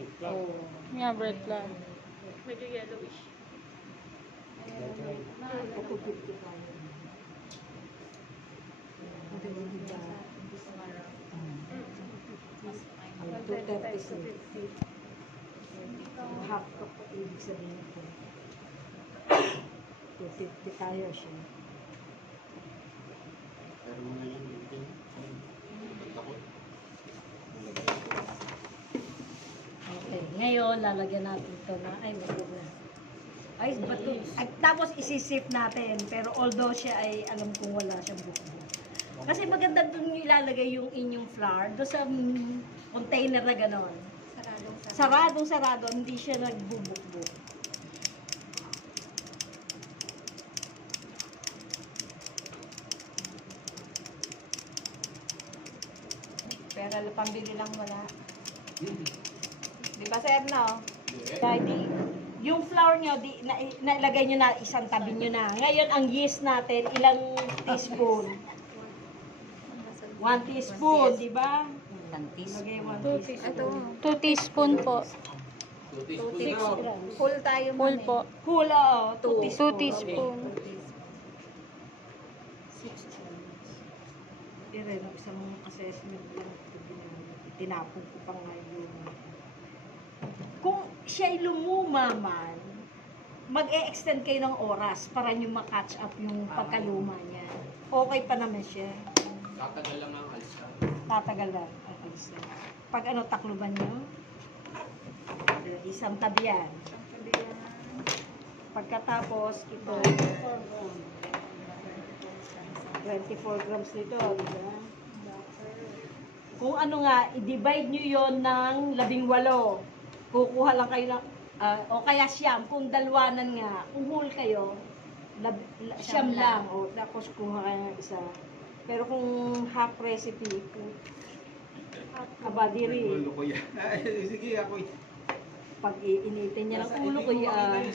Oh. Yeah, bright lang. Medyo yellowish. Pupupit tayo. Ito yung iba. Ang 230. Half cup po ibig sabihin ko. 250 tayo siya. Pero mga yan, yung takot. Okay, ngayon lalagyan natin ito na, ay wag na. Ay, bato. Ay, tapos isisip natin, pero although siya ay alam kong wala siyang buko. Kasi maganda dun yung ilalagay yung inyong flour, doon sa container na gano'n. Sarado, hindi siya nagbubukbuk. Pero pambili lang wala. Di ba sir, no? Kaya yung flour nyo, nailagay nyo na, isang tabi nyo na. Ngayon, ang yeast natin, ilang teaspoon? 1 teaspoon, di ba? Lagay 1 teaspoon. 2 teaspoon po. 6 grams. Full tayo Full po. Full, oo. 2 2 teaspoon. Pero yung isang assessment lang, tinapon ko pa nga yun. Kung siya'y lumuma man, mag-e-extend kayo ng oras para nyo ma-catch up yung pagkaluma niya. Okay pa naman siya. Tatagal lang ang alsa. Tatagal lang. Okay, so, pag ano, takluban nyo, isang tabi yan. Pagkatapos, ito, 24 grams nito, diba? Kung ano nga, i-divide nyo yon ng 18. Kukuha lang kayo ng, o kaya siyam, kung dalwanan nga, kung whole kayo, siyam lang, o tapos kuha kayo ng isa. Pero kung half recipe, kabadiri, Ulo ko yan. Sige, ako pag iinitin niya ng ulo ko yan.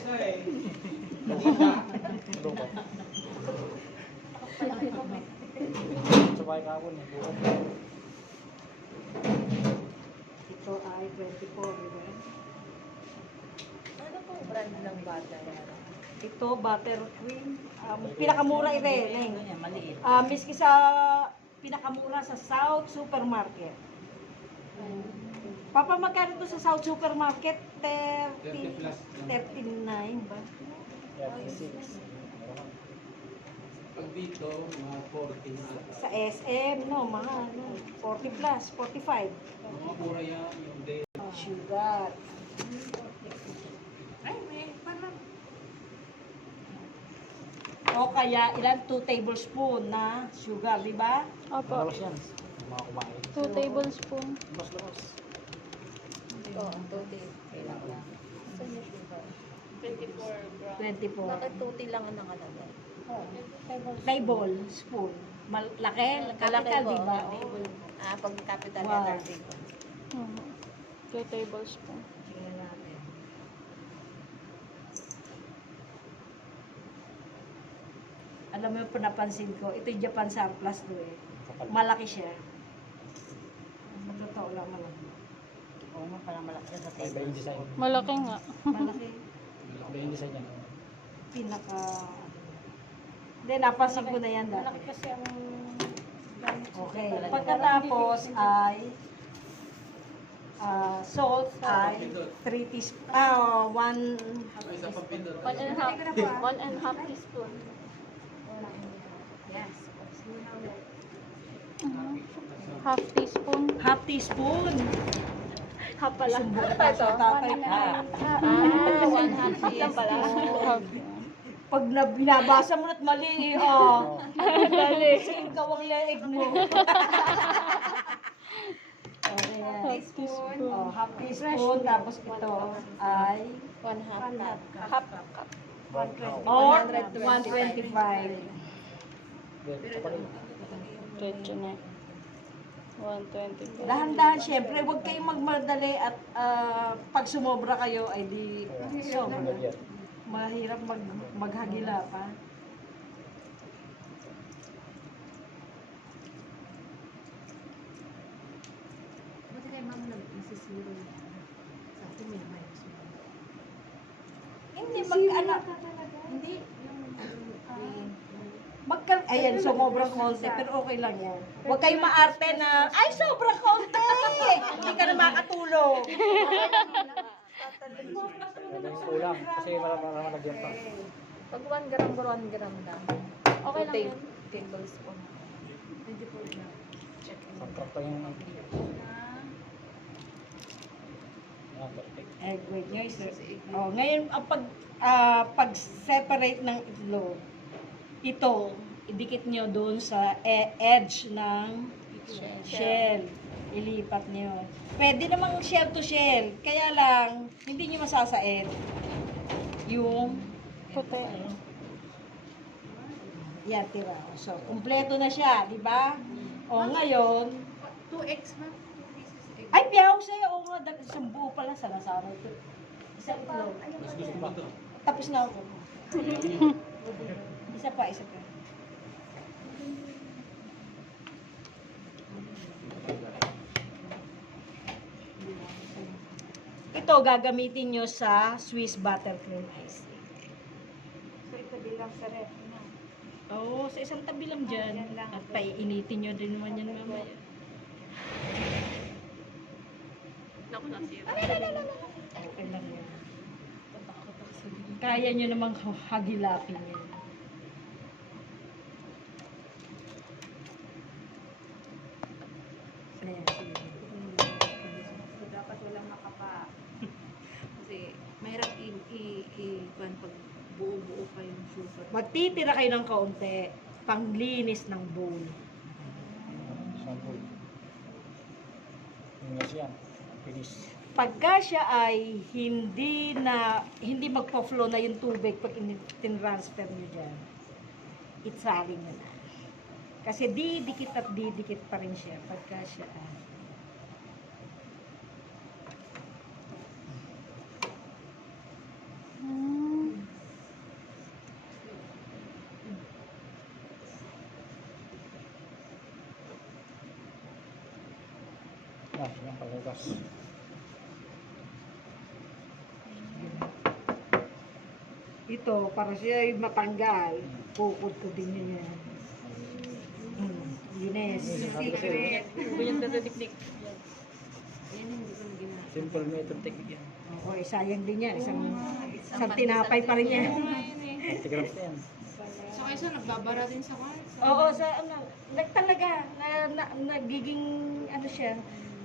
Sabay ka ako niya. Ito ay 24, di ba? Ano pong brand ng butter? Ito, butter cream. Pinakamura rin. Maliit. Miski sa pinakamura sa South Supermarket. Papa, magkano to sa South Supermarket? 30 plus. 39 ba? 36. Pag dito, mga 40 na. Sa SM, no, mga ano, 40 plus, 45. Mga mura yan, yung day. Sugar. Ay, may parang O kaya, ilan? 2 tablespoon na sugar, di ba? Opo. Malakas yan. Mga kumain. 2 tablespoon. Mas lakas. ito, ang tuti. Kailang lang. Saan yung sugar? 24. Bakit tuti lang ang nakalagay? Tablespoon. Malaki, capital, po, di ba? table. Pag capital Wow. letter table. 2 tablespoon. Tingnan natin. Alam mo yung napansin ko, ito yung Japan surplus to eh. Malaki siya. Sa totoo lang malaki. Oo nga, parang malaki sa May iba yung design. Malaki nga. Malaki. Iba yung design yan. Pinaka... Hindi, napansin ko na yan dati. Malaki kasi ang Okay. Pagkatapos ay salt ay 3 teaspoon. 1 May isa pang pindot. 1.5 teaspoon. yes. Half teaspoon. half teaspoon. Half pala. Ano ba ito? Tatay ko. 1.5 lang pala. Half. Pag binabasa mo na't mali, dali. Kasi ikaw ang leeg mo. Okay, yan. Half teaspoon. Half teaspoon, tapos ito ay 1/2 cup. Half cup. or 125. Diretso na. 125. Dahan-dahan, syempre, huwag kayong magmadali at pag sumobra kayo ay di sobra. Mahirap maghagila pa. Buti kay mama nagsisiro niya. hindi mag-anak. Hindi. Ayan, sobrang konti, pero okay lang yan. Huwag kayong maarte na, ay, sobrang konti! Hindi ka na makatulog. Pwede yung kulang. Kasi marami lagyan pa. Pag 1 gram or 1 gram lang. Okay lang yun. Tablespoon. Sakto yung Yan, perfect. Wait, nyo, oh, ngayon, ang pag-separate ng itlog, ito, idikit nyo doon sa edge ng shell. Ilipat nyo. Pwede namang shell to shell. Kaya lang, hindi nyo masasaid yung Puti. yan, tira. So, kumpleto na siya, di ba? O, ngayon, 2x ma'am. ay, piyaw sa'yo. Oo nga, isang buo pala sa nasama ito. Isang itlog. Mas gusto mo ito. Tapos na ako. Isa pa, isa pa. Ito, gagamitin nyo sa Swiss buttercream ice. So, ito bilang sa ref na. Oo, sa isang tabi lang dyan. Yan lang. At paiinitin nyo din naman yan mamaya. Naku, nasira. Okay lang yan. Kaya nyo namang hagilapin yan. Ayan, sige. So, dapat walang makapa. Kasi mahirap i-kwan pag buo-buo pa yung sugar. Magtitira kayo ng kaunti, panglinis ng bowl. Shampoo. Yung ngas yan. Finish. Pagka siya ay hindi magpa-flow na yung tubig pag tin-transfer nyo dyan, itsaling nyo na. Kasi didikit at didikit pa rin siya pagka siya ay Yan, pagkakas. ito, para siya ay matanggal, kukod ko din yun yan. Ines. Secret. Ganyan na technique. Simple method technique yan. Oo, sayang din yan. Isang tinapay pa rin yan. 30 grams na yan. So kayo sa nagbabara din sa kwan? Oo, talaga, nagiging, ano siya,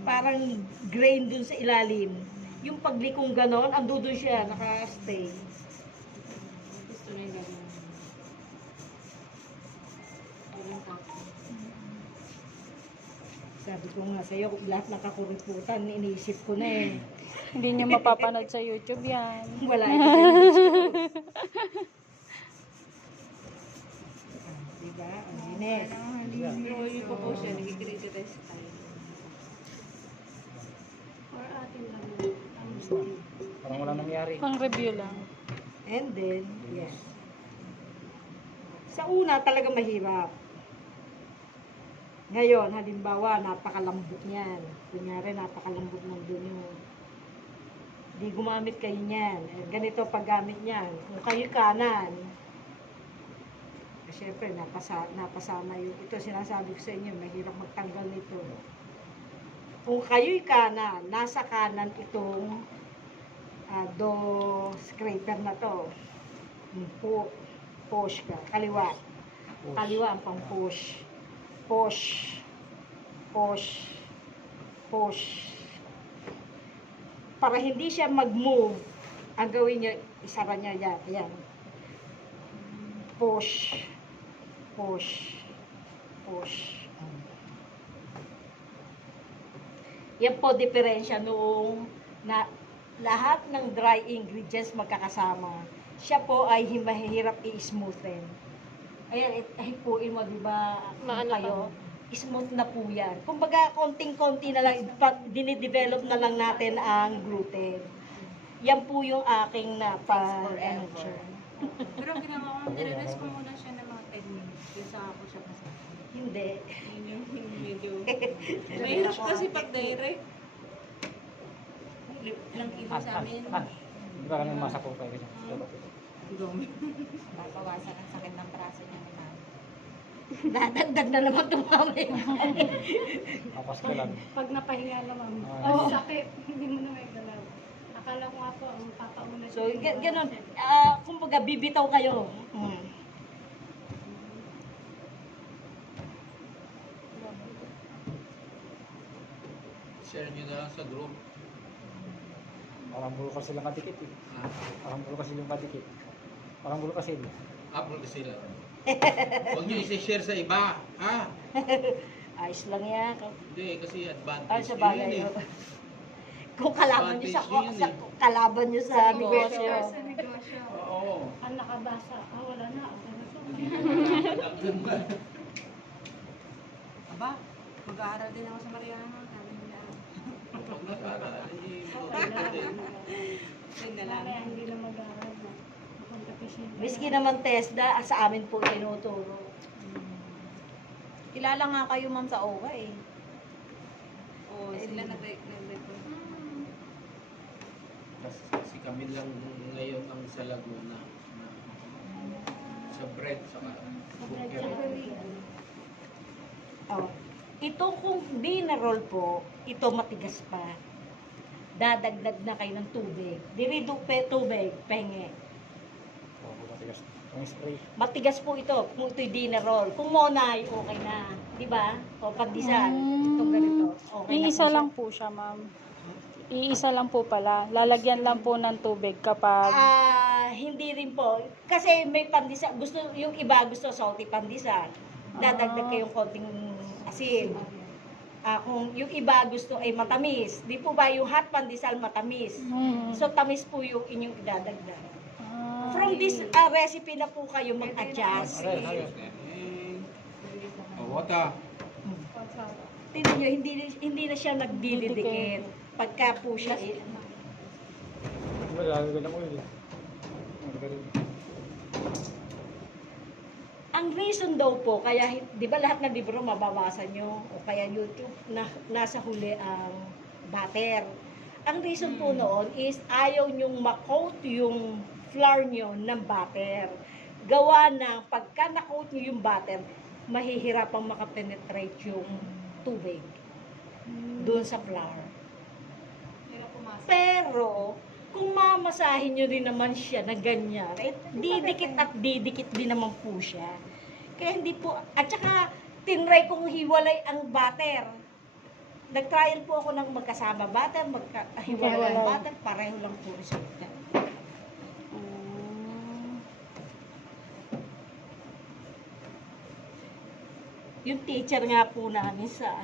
parang grain dun sa ilalim. Yung paglikong ganon, ando dun siya, naka-stay. Gusto na yung gagawin. Sabi ko nga sa'yo, lahat ng kakuriputan, iniisip ko na eh. Hindi niyo mapapanood sa YouTube yan. Wala ito sa YouTube. Diba? Ang linis. Pero yung po po siya, nag-criticize tayo. Or atin lang. Parang wala nangyari. Pang review lang. And then, yes. Sa una, talaga mahirap. Ngayon, halimbawa, napakalambot niyan. Kunyari, napakalambot ng dunyo. Di gumamit kayo niyan. Ganito paggamit niyan. Kung kayo kanan, siyempre, napasama yung, ito sinasabi ko sa inyo, mahirap magtanggal nito. Kung kayo'y kanan, nasa kanan itong do scraper na to. Push ka. Kaliwa. Kaliwa ang pang push. Push. Push. Push. Para hindi siya mag-move, ang gawin niyo, isara niyo yan. Ayan. Push. Push. Push. Yan po diferensya noong na lahat ng dry ingredients magkakasama. Siya po ay mahirap i-smoothen. Ayan, hipuin mo, di ba? Maano Kayo? Smooth na po yan. Kumbaga, konting-konti na lang, dinidevelop na lang natin ang gluten. Yan po yung aking ano siya. Pero ginawa ko, nire-rest ko muna siya ng mga 10 minutes. Yung sa ako siya kasi. Hindi. Yun yung medyo... Mahirap kasi pag direct. Ilang kilo sa amin. Hindi ba kami masa po kayo? Dumi. Babawasan ang sakit ng braso niya ni ma'am. Dadagdag na naman tumamay. Apas ko lang. Pag napahinga naman, Oo. sakit, hindi mo na may galaw. Akala ko nga po, ang papauna So, ganun. Kumbaga, bibitaw kayo. Share nyo na lang sa group. Parang bukas silang kadikit eh. Ah, Parang bukas silang kadikit. Parang bukas sila. upload sila. Huwag nyo isi-share sa iba. Ha? Ayos lang yan. Hindi, kasi advantage. Ay, sa nyo bagay. yun eh. Kung kalaban nyo sa, Advantage yun eh. kalaban nyo sa negosyo. Sa negosyo. Oo. Ang nakabasa, wala na. Aba, mag-aaral din ako sa Mariana. Sabi nila. Huwag nag-aaral. Yun na lang. Mamaya hindi na mag-aaral na. Mapunta pa siya. Miski naman TESDA, sa amin po tinuturo. Kilala nga kayo ma'am sa OWA eh. Oo, sila nag-report. Kasi kami lang ngayon ang sa Laguna. Sa bread, sa cookery. Oh. Ito kung dinarol po, ito matigas pa. Dadagdag na kayo ng tubig. Dirido tubig, penge. Oo, matigas. Ang spray. Matigas po ito, kung ito'y dinarol. Kung monay, okay na. Di ba? O pandesal. Itong ganito. Okay na Iisa po lang po siya, ma'am. Iisa lang po pala. Lalagyan lang po ng tubig kapag... Hindi rin po. Kasi may pandesal. Gusto, yung iba gusto salty pandesal. Dadagdag kayong konting asin. Kung yung iba gusto ay matamis. Di po ba yung hot pandesal matamis? So tamis po yung inyong idadagdag. From this recipe na po kayo mag-adjust. Aray. Wata. Tingnan nyo, hindi na siya nagdidikit. Pagka po siya, Di ba lalagyan ng oil eh. ang reason daw po, kaya, di ba lahat ng libro mabawasan nyo, o kaya YouTube, nasa huli ang butter. Ang reason po noon is, ayaw nyong makoat yung flour nyo ng butter. Gawa na, pagka nakoat nyo yung butter, mahihirapang makapenetrate yung tubig doon sa flour. Pero, kung mamasahin nyo rin naman siya na ganyan, didikit at didikit din naman po siya. Kaya hindi po, at saka, tinry kong hiwalay ang butter. Nag-trial po ako ng magkasama butter, hiwalay ang butter, pareho lang po resulta. Yung teacher nga po namin sa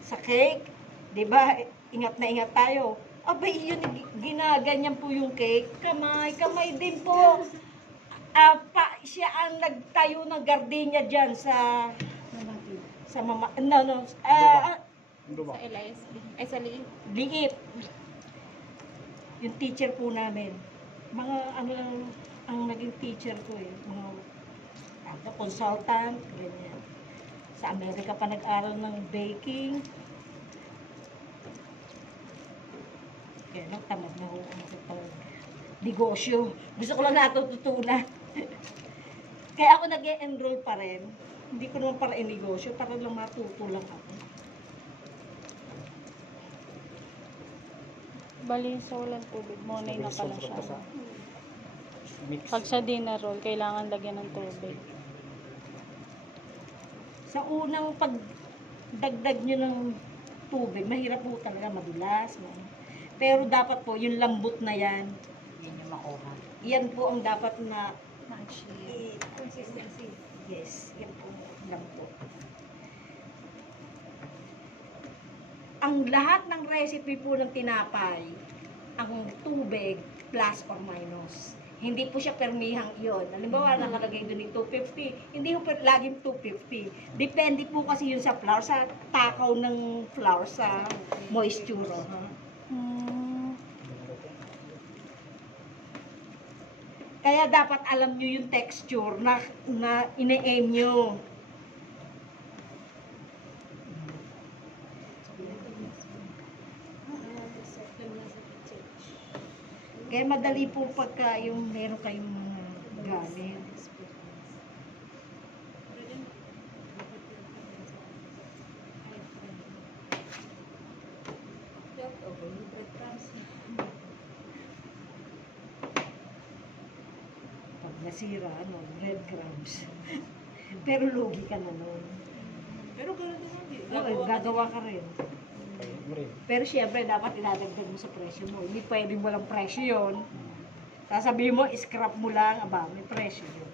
sa cake, 'di ba? Ingat na ingat tayo. Abay, yun ginaganyan po yung cake. Kamay din po. Siya ang nagtayo ng gardenia diyan sa mama, Ano ba? Sa LISB. Ay sa liit. liit. Yung teacher po namin. Mga ang naging teacher ko eh. Mga consultant, ganyan. Sa Amerika pa nag-aral ng baking. Kaya lang, tamad na ako ang negosyo. Gusto ko lang natututunan. Kaya ako nag-enroll pa rin. Hindi ko naman para negosyo, para lang matuto lang ako. Bali sa walang tubig, monay na pala siya. Mix. Pag sa dinner roll, kailangan lagyan ng tubig. Sa unang pagdagdag nyo ng tubig, mahirap po talaga, madulas. Pero dapat po, yung lambot na yan, Hindi niyo makuha. yan po ang dapat na Consistency. yes, yan po lang po. Ang lahat ng recipe po ng tinapay, ang tubig plus or minus. Hindi po siya permihang iyon. Halimbawa, nakalagay doon yung 250. Hindi po laging 250. Depende po kasi yun sa flour, sa takaw ng flour, sa moisture. Kaya dapat alam nyo yung texture na ine-aim nyo. Kaya madali po pagka yung meron kayong mga gamit. Pag nasira, breadcrumbs. Pero lugi ka na nun. Pero gano'n din. Oo, gagawa ka rin. Kaya mo rin. Pero syempre, dapat inadagdag mo sa presyo mo. Hindi pwedeng walang presyo yun. Sasabihin mo, scrap mo lang, aba, may presyo yun.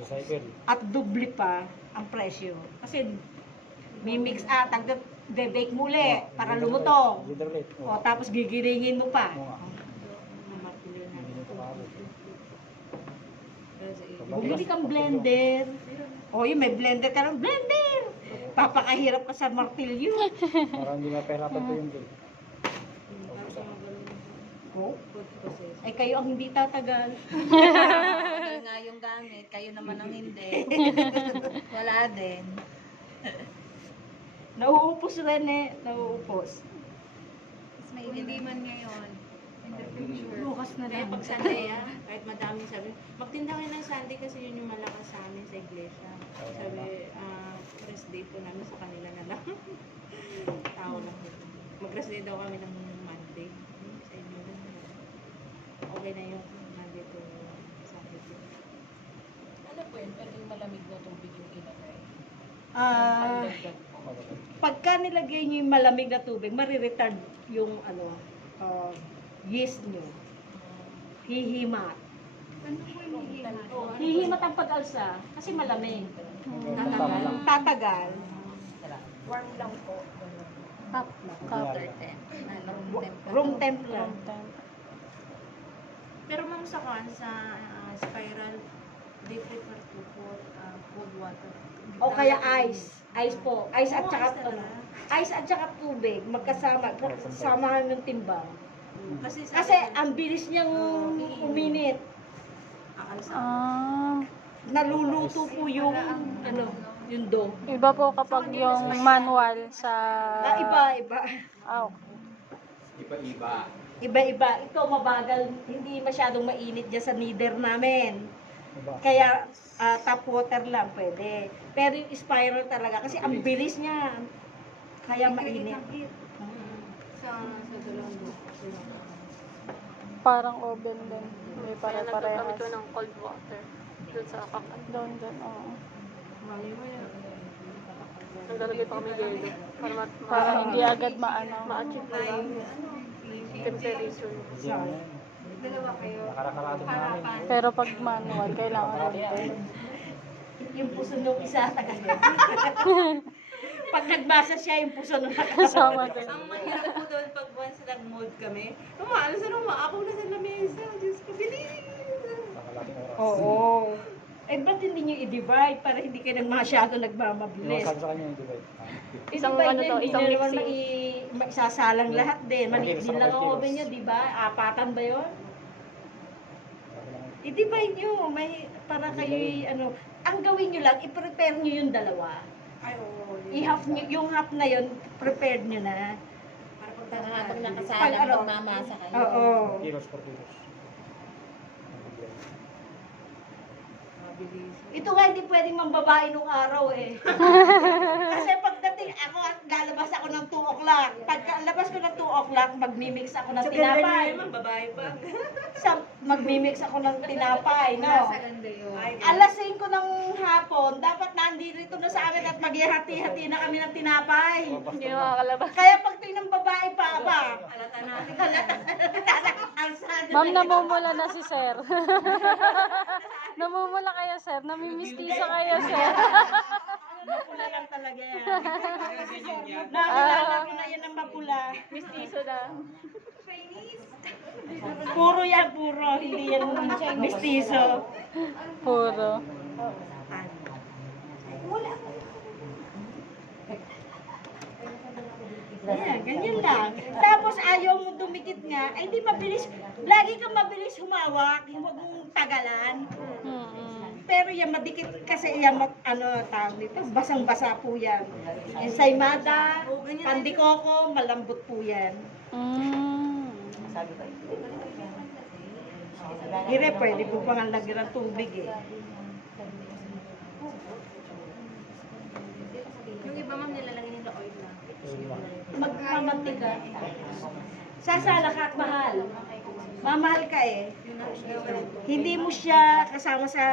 Recycle. At doble pa ang presyo. Kasi, may mix, bake mo ulit para lumutong. Glitter ulit. O, tapos gigilingin mo pa. Oo nga. Mamartilyo na. Hindi nito kaabot. Bumili kang blender. O, yun, may blender ka ng blender. Papakahirap ka sa martilyo. Parang hindi mapahirapan po yung bill. O, ay kayo ang hindi tatagal. Tagal nga yung gamit, kayo naman ang hindi. Wala din. Nauupos rin eh. Nauupos. Mas may Hindi man ngayon. In the future. Bukas na Kaya lang. pag Sunday kahit madaming sabi, magtinda kayo ng Sunday kasi yun yung malakas sa amin sa iglesia. Sabi, rest day po namin sa kanila na lang. Tao lang. Mag-rest day daw kami ng Monday. Sa inyo lang. Okay na yung Monday to Sunday. Ano po yun? Pwedeng malamig na tubig yung ilagay. Ah, pagka nilagay niyo yung malamig na tubig, mariretard yung yeast nyo. Hihimat. Hihimat ang pag-alsa kasi malamig. Tatagal. Warm lang po. Top. Counter 10. Room temp lang. Pero ma'am sa spiral, they prefer to put cold water. O kaya ice. Ice po. Ice at Oo, saka ice talaga. ice at saka tubig. Magkasama. Samahan ng timbang. Kasi Kasi ang bilis niyang uminit. aalsa. Naluluto po yung yung dough. Iba po kapag yung manual sa... Iba. Oh. Iba-iba. Iba-iba. Ito mabagal, hindi masyadong mainit dyan sa kneader namin. Diba? Kaya tap water lang pwede. Pero yung spiral talaga, kasi ang bilis niya. Kaya mainit. Sa dalawang buwan. Parang oven din. May pare-parehas. ng cold water. Doon sa kakan. Doon, oo. Mali mo yan. Naglalagay pa kami yelo. Para hindi agad ma-achieve na lang temperature. Hindi naman yan. Dalawa kayo. Nakarakarating namin. Pero pag manual, kailangan natin. Yung puso nung isa, taga Pag nagbasa siya, yung puso nung Kasama din. Ang mahirap po doon pag once nag-mold kami, umaalas na umaapaw na sa lamesa. Diyos ko, bilis! Nakalating oras. Oo. Eh, ba't hindi nyo i-divide para hindi kayo masyado nagmamabilis? Iwasan sa kanya yung divide. Isang I-divide ano nyo, to, hindi isang nyo naman mixing. maisasalang lahat din. Maliit Kilos din sa lang ang kilos. oven nyo, di ba? Apatan ba yun? Sabi lang, I-divide nyo, para kayo, ang gawin nyo lang, i-prepare nyo yung dalawa. Ay, oo. I-half nyo, yung half na yun, prepared nyo na. Para pag Para habang Pag nakasalang ano? magmamasa kayo. Oo. kilos per kilos. mabilis. Ito nga, hindi pwedeng mambabae nung araw eh. Kasi pagdating ako, lalabas ako ng 2 o'clock. Pagkalabas ko ng 2 o'clock, magmimix ako ng tinapay. babae pa. Magmimix ako ng tinapay, no? Ganda yun. Alas 5 ng hapon, dapat nandito na sa amin at maghihati-hati na kami ng tinapay. Hindi na makakalabas. Kaya pag ng babae pa, ba? Alata natin. Ma'am, namumula na si sir. Namumula kaya sir. Namimistiso kaya sir. Mapula lang talaga yan. Nakilala ko na yan ang mapula. Mistiso na. Puro yan, puro. Hindi yan mestizo. Puro. Ayan, ganyan lang. Tapos ayaw mo dumikit nga, ay di mabilis, lagi kang mabilis humawak, huwag mong tagalan. Pero yan madikit kasi yan, tawag dito, basang-basa po yan. Ensaymada, pandikoko, malambot po yan. Hire, pwede po pang lagyan ng tubig eh. Yung iba ma'am nilalagay nila oil na. Magmamantika. Sasala ka at mahal. Mamahal ka eh. Hindi mo siya kasama sa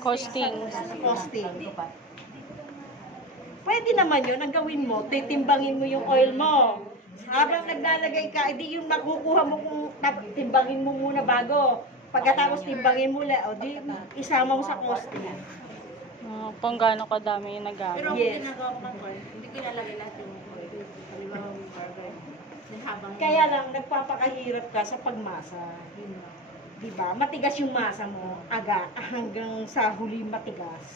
Costing. costing. Pwede naman yun, ang gawin mo, titimbangin mo yung oil mo. Habang naglalagay ka, edi yung makukuha mo kung timbangin mo muna bago. Pagkatapos timbangin mo o di isama mo sa costing. Kung gaano kadami yung nagamit. Pero Yes. kung ginagawa ko ng oil, hindi ko ilalagay lahat yung oil. Halimbawa yung burger. Then habang Kaya lang, nagpapakahirap ka sa pagmasa. yun lang. Diba? Matigas yung masa mo, aga, hanggang sa huli matigas.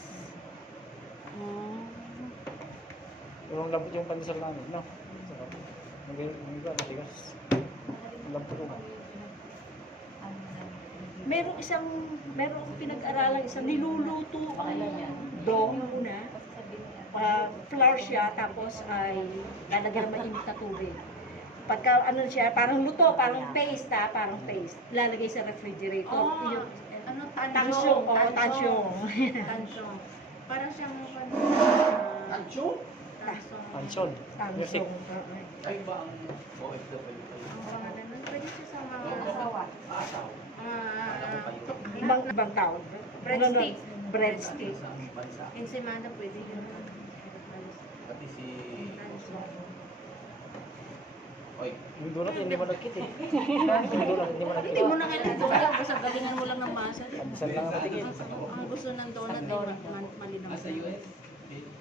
Pero ang lambot yung pandesal namin, no? Sarap. Ang iba, matigas. Ang lambot ko. Meron akong pinag-aralan, isang niluluto dough muna. Flour siya, tapos ay lalagyan ng mainit na tubig. Pagka ano siya, parang luto, parang paste lalagay sa refrigerator. Oh, Yung ano, tansyong, tansyong. Tansyong. Parang siyang Ancho? Anson. Music. Tansyong. Ay ba ang OFW? Ang pangalan nun, pwede siya sa mga Ibang tawag. Breadstick. Breadstick. ensimada pwede din. Pati si... Oy, Yung donut, hindi mo nagkit eh. Yung donut, hindi mo nagkit. Hindi mo na kailangan donut, basta galingan mo lang ng masa. Pandesal lang ang matigil. Ang gusto ng donut ay malinang. nasa US?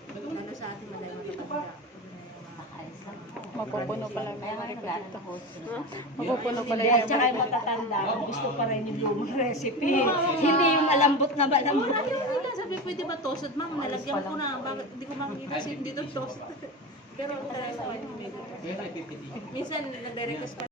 Lalo sa atin malay matatanda. Mapupuno pala may marika dito. Mapupuno pala Hindi, yung at saka yung matatanda, gusto pa rin yung lumang recipe. Hindi yung malambot na malambot. Ayaw nila, sabi pwede ba toasted? Ma'am, nalagyan ko na. Bakit hindi ko makikita kasi dito toasted? Pero ang talaga sa akin, Kaya na PPT. minsan nagre-request pa